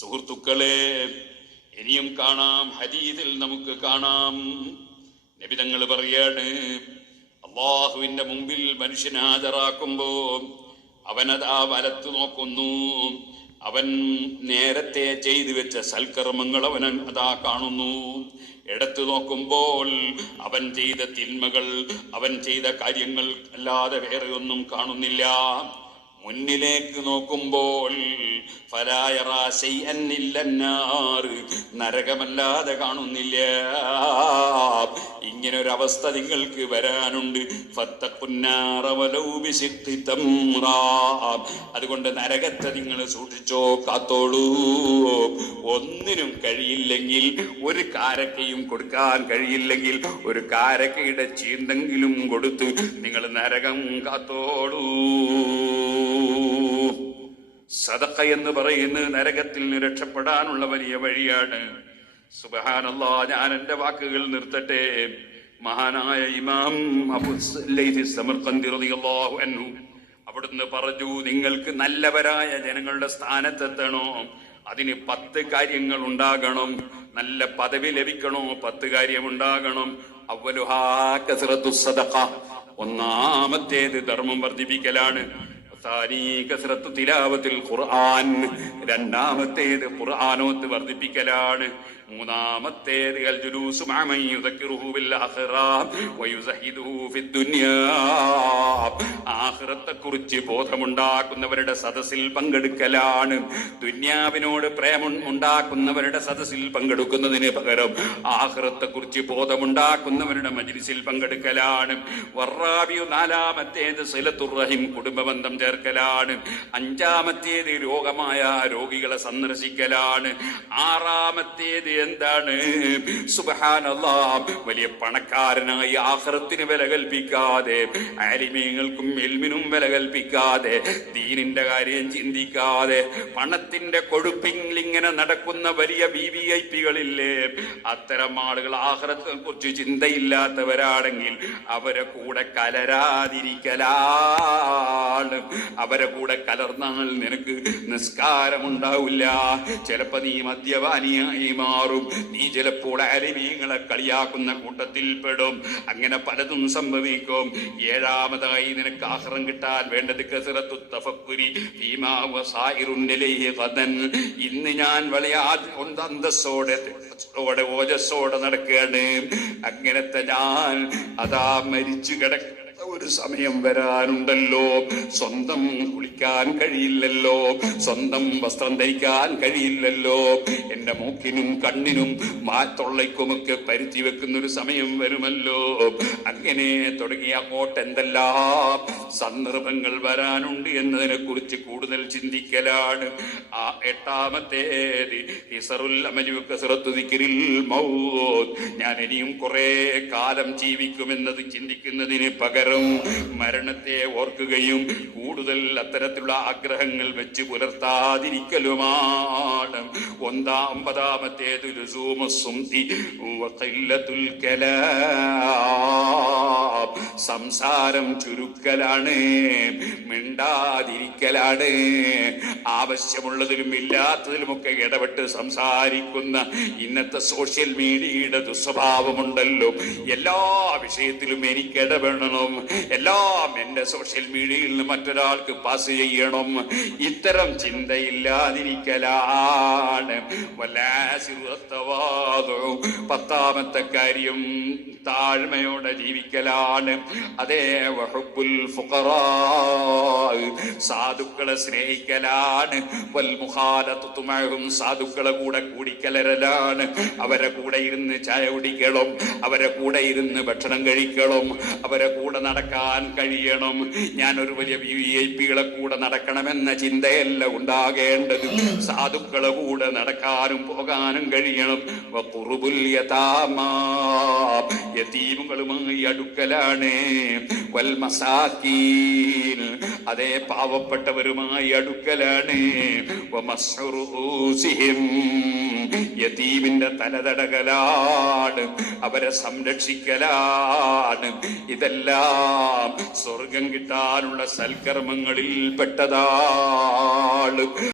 സുഹൃത്തുക്കളെ ഇനിയും കാണാം ഹദീദിൽ നമുക്ക് കാണാം. നബിതങ്ങൾ പറയാണ് അള്ളാഹുവിന്റെ മുമ്പിൽ മനുഷ്യനെ ഹാജരാക്കുമ്പോ അവനതാ വലത്തു നോക്കുന്നു. അവൻ നേരത്തെ ചെയ്തു വെച്ച സൽക്കർമ്മങ്ങൾ അവൻ അതാ കാണുന്നു. എടുത്തു നോക്കുമ്പോൾ അവൻ ചെയ്ത തിന്മകൾ അവൻ ചെയ്ത കാര്യങ്ങൾ അല്ലാതെ വേറെ ഒന്നും കാണുന്നില്ല. മുന്നിലേക്ക് നോക്കുമ്പോൾ. നരകമല്ലാതെ കാണുന്നില്ല. ഇങ്ങനെ ഒരു അവസ്ഥ നിങ്ങൾക്ക് വരാനുണ്ട് അതുകൊണ്ട് നരകത്തെ നിങ്ങൾ സൂക്ഷിച്ചോ കാത്തോളൂ. ഒന്നിനും കഴിയില്ലെങ്കിൽ ഒരു കാരക്കയും കൊടുക്കാൻ കഴിയില്ലെങ്കിൽ ഒരു കാരക്കയുടെ ചീന്തെങ്കിലും കൊടുത്ത് നിങ്ങൾ നരകം കാത്തോളൂ. സദക്ക എന്ന് പറയുന്നത് നരകത്തിൽ നിന്ന് രക്ഷപ്പെടാനുള്ള വലിയ വഴിയാണ്. സുബഹാനല്ലാ ഞാൻ എന്റെ വാക്കുകൾ നിർത്തട്ടെ. മഹാനായ ഇമാം അബുസമർഖന്തിറിയാഹു അവിടുന്ന് പറഞ്ഞു നിങ്ങൾക്ക് നല്ലവരായ ജനങ്ങളുടെ സ്ഥാനത്തെത്തണോ? അതിന് പത്ത് കാര്യങ്ങൾ ഉണ്ടാകണം. നല്ല പദവി ലഭിക്കണോ? പത്ത് കാര്യം ഉണ്ടാകണം. അവലുഹാ കസറത്തു സദഖ. ഒന്നാമത്തേത് ധർമ്മം വർദ്ധിപ്പിക്കലാണ്. ഖുർആൻ. രണ്ടാമത്തേത് ഖുർആാനോത്ത് വർദ്ധിപ്പിക്കലാണ്. മൂന്നാമത്തേത് ജുലൂസു ഫിദ് ദുനിയാ. ബോധമുണ്ടാക്കുന്നവരുടെ സദസ്സിൽ പങ്കെടുക്കലാണ്. ദുന്യാവിനോട് പ്രേമം ഉണ്ടാക്കുന്നവരുടെ സദസ്സിൽ പങ്കെടുക്കുന്നതിന് പകരം ആഹ്റത്തെക്കുറിച്ച് കുറിച്ച് ബോധമുണ്ടാക്കുന്നവരുടെ മജിലിസിൽ പങ്കെടുക്കലാണ്. വറാബിയു നാലാമത്തേത് സിലത്തുർ റഹിം കുടുംബബന്ധം ചേർക്കലാണ്. അഞ്ചാമത്തേത് രോഗമായ രോഗികളെ സന്ദർശിക്കലാണ്. ആറാമത്തേത് എന്താണ്? സുബഹാനല്ലാ. വലിയ പണക്കാരനായി ആഹ്റത്തിന് വില കൽപ്പിക്കാതെ ആലിമീങ്ങൾക്കും എൽമിനും വില കൽപ്പിക്കാതെ ദീനിന്റെ കാര്യം ചിന്തിക്കാതെ പണത്തിന്റെ കൊഴുപ്പിൽ ഇങ്ങനെ നടക്കുന്ന വലിയ ബി വി ഐ പികളില്ലേ? അത്തരം ആളുകൾ ആഹ്റത്തെ കുറിച്ച് ചിന്തയില്ലാത്തവരാണെങ്കിൽ അവരെ കൂടെ കലരാതിരിക്കലാണ്. അവരെ കൂടെ കലർന്നാൽ നിനക്ക് നിസ്കാരമുണ്ടാവില്ല. ചിലപ്പോ നീ മദ്യപാനിയായി മാറും. നീ ചിലപ്പോൾ അലിമീങ്ങളെ കളിയാക്കുന്ന കൂട്ടത്തിൽ പെടും. അങ്ങനെ പലതും സംഭവിക്കും. ഏഴാമതായി നിനക്ക് ആഹ്റം കിട്ടാൻ വേണ്ടത് കസറത്തു തഫക്കുരി. ഇന്ന് ഞാൻ വളരെ ഓജസ്സോടെ നടക്കുകയാണ്. അങ്ങനത്തെ ഞാൻ അതാ മരിച്ചു കിടക്ക ഒരു സമയം വരാനുണ്ടല്ലോ. സ്വന്തം കുളിക്കാൻ കഴിയില്ലല്ലോ. സ്വന്തം വസ്ത്രം ധരിക്കാൻ കഴിയില്ലല്ലോ. എന്റെ മൂക്കിനും കണ്ണിനും മാത്തൊള്ളയ്ക്കുമൊക്കെ പരുത്തി വെക്കുന്ന ഒരു സമയം വരുമല്ലോ. അങ്ങനെ തുടങ്ങിയ അങ്ങോട്ട് എന്തെല്ലാം സന്ദർഭങ്ങൾ വരാനുണ്ട് എന്നതിനെ കുറിച്ച് കൂടുതൽ ചിന്തിക്കലാണ്. ആ എട്ടാമത്തേത് ഞാൻ ഇനിയും കുറെ കാലം ജീവിക്കുമെന്നത് ചിന്തിക്കുന്നതിന് പകരം മരണത്തെ ഓർക്കുകയും കൂടുതൽ അത്തരത്തിലുള്ള ആഗ്രഹങ്ങൾ വെച്ച് പുലർത്താതിരിക്കലുമാണ്. ഒന്നാമ്പതാമത്തേത് വഖില്ലത്തുൽ കലാം. സംസാരം ചുരുക്കലാണ് മിണ്ടാതിരിക്കലാണ്. ആവശ്യമുള്ളതിലും ഇല്ലാത്തതിലുമൊക്കെ ഇടപെട്ട് സംസാരിക്കുന്ന ഇന്നത്തെ സോഷ്യൽ മീഡിയയുടെ ദുസ്വഭാവമുണ്ടല്ലോ. എല്ലാ വിഷയത്തിലും എനിക്ക് ഇടപെടണം. എല്ലാം എന്റെ സോഷ്യൽ മീഡിയയിൽ നിന്ന് മറ്റൊരാൾക്ക് പാസ് ചെയ്യണം. ഇത്തരം ചിന്തയില്ലാതിരിക്കലാണ്. പത്താമത്തെ കാര്യം താഴ്മയോടെ ജീവിക്കലാണ്. അതേ വഹുബുൽ ഫുഖറാ. സാധുക്കളെ സ്നേഹിക്കലാണ്. വൽമുഖാലും സാധുക്കളെ കൂടെ കൂടിക്കലരലാണ്. അവരെ കൂടെ ഇരുന്ന് ചായ കുടിക്കണം. അവരെ കൂടെ ഇരുന്ന് ഭക്ഷണം കഴിക്കണം. അവരെ കൂടെ നടക്കാൻ കഴിയണം ഞാൻ ഒരു വലിയ വി ഐ പികളെ കൂടെ നടക്കണമെന്ന ചിന്തയല്ല ഉണ്ടാകേണ്ടത്. സാധുക്കളെ കൂടെ നടക്കാനും പോകാനും കഴിയണം. യതീമുകളുമായി അടുക്കലാണ്. അതേ പാവപ്പെട്ടവരുമായി അടുക്കലാണ്. യതീമിന്റെ തലതടകലാണ് അവരെ സംരക്ഷിക്കലാണ്. ഇതെല്ലാം സ്വർഗം കിട്ടാനുള്ള സൽക്കർമ്മങ്ങളിൽ പെട്ടതാണ്.